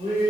Please.